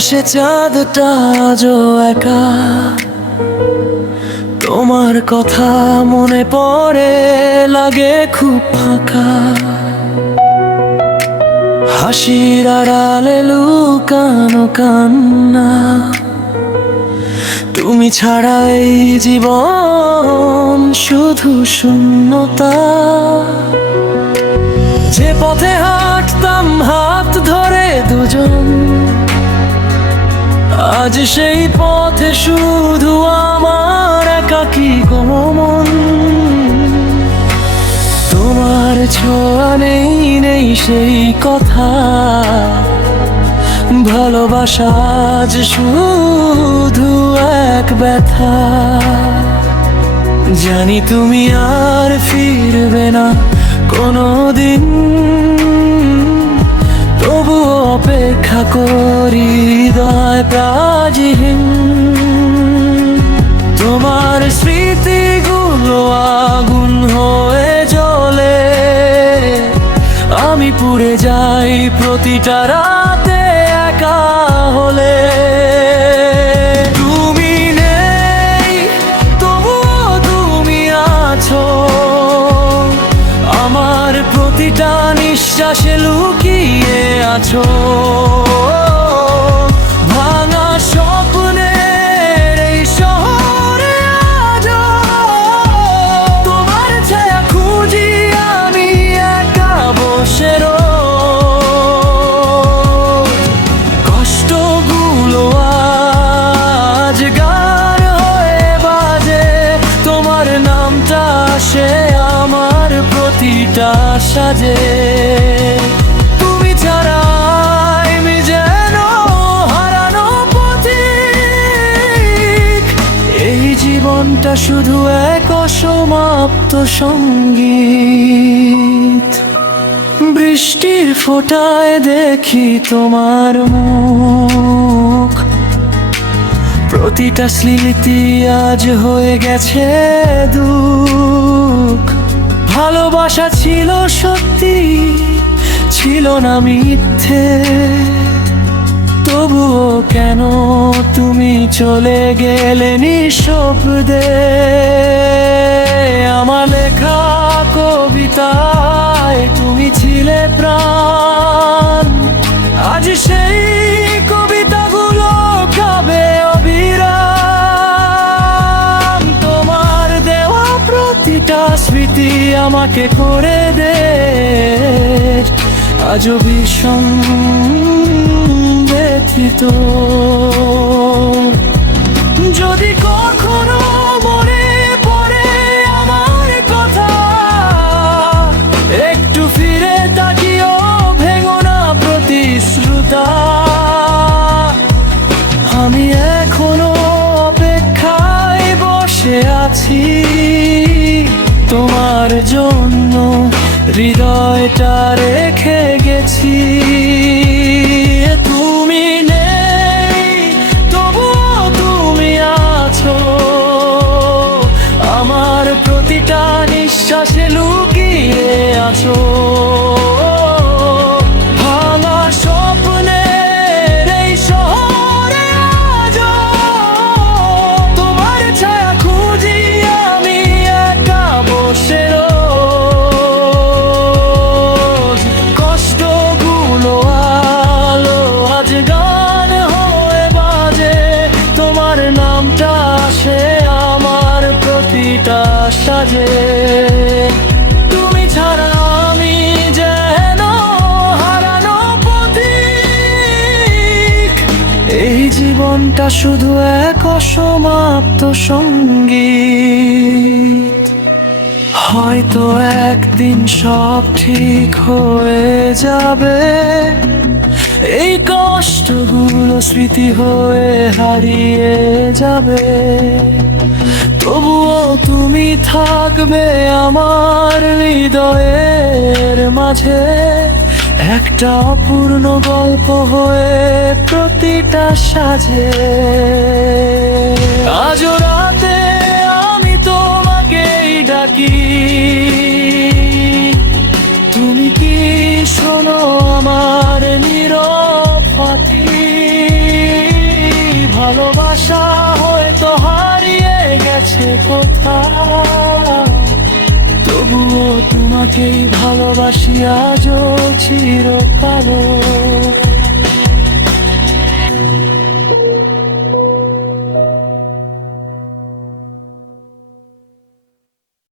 আকাশে চাঁদটা আজও একা, তোমার কথা মনে পড়ে লাগে খুব ফাঁকা। হাসির আড়ালে লুকানো কান্না, তুমি ছাড়া এই জীবন শুধু শূন্যতা। যে পথে হাঁটতাম হাত ধরে দুজন, আজ সেই পথে শুধু আমার একাকী গমন। তোমার ছোঁয়া নেই নেই সেই কথা, ভালোবাসা আজ শুধু এক ব্যথা। জানি তুমি আর ফিরবে না কোনোদিন, তবুও অপেক্ষা করি হৃদয় প্রাণহীন। তোমার স্মৃতিগুলো আগুন হয়ে জ্বলে, আমি পুড়ে যাই প্রতিটা রাতে একা হলে। তুমি নেই তবুও তুমি আছো, আমার প্রতিটা নিঃশ্বাসে লুকিয়ে আছো। ভাঙা স্বপ্নের এই শহরে আজও তোমার ছায়া খুঁজি আমি একা বসে রোজ। কষ্টগুলো আজ গান হয়ে বাজে, তোমার নামটা আসে আমার প্রতিটা সাজে। তুমি ছাড়া আমি যেন হারানো পথিক, এই জীবনটা শুধু এক অসমাপ্ত সঙ্গীত। বৃষ্টির ফোঁটায় দেখি তোমার মুখ, প্রতিটা স্মৃতি আজ হয়ে গেছে দুঃখ। ভালোবাসা ছিল সত্যি, ছিল না মিথ্যে, তবুও কেন তুমি চলে গেলে নিঃশব্দে। আমার লেখা কবিতায় তুমি ছিলে প্রাণ, আজ সেই কবিতাগুলো গাবে অবিরাম। তোমার দেওয়া প্রতিটা স্মৃতি আমাকে করে দে আজও ভীষণ ব্যথিত। যদি কখনো মনে পড়ে আমার কথা, একটু ফিরে তাকিও, ভেঙো না প্রতিশ্রুতা। আমি এখনো অপেক্ষায় বসে আছি তোমার জন্য, হৃদয়টা রেখে গেছি। তুমি নেই তবুও তুমি আছো, আমার প্রতিটা নিঃশ্বাসে লুকিয়ে আছো। ভাঙা স্বপ্নের এই শহরে আজও তোমার ছায়া খুঁজি আমি একা বসে রোজ। কষ্টগুলো আলো আজ গান হয়ে বাজে, তোমার নামটা আসে আমার প্রতিটা সাজে। তুমি ছাড়া আমি যেন হারানো পথিক, এই জীবনটা শুধু এক অসমাপ্ত সঙ্গীত। হয়তো একদিন সব ঠিক হয়ে যাবে, এই কষ্টগুলো স্মৃতি হয়ে হারিয়ে যাবে, তবুও তুমি থাকবে আমার হৃদয়ের মাঝে, একটা অপূর্ণ গল্প হয়ে প্রতিটা সাজে। আজ রাতে আমি তোমাকেই ডাকি, তুমি কি শোনো আমার নীরব ফাঁকি? আশা হয়তো হারিয়ে গেছে কোথাও, তবুও তোমাকেই ভালোবাসি আজও চিরকাল।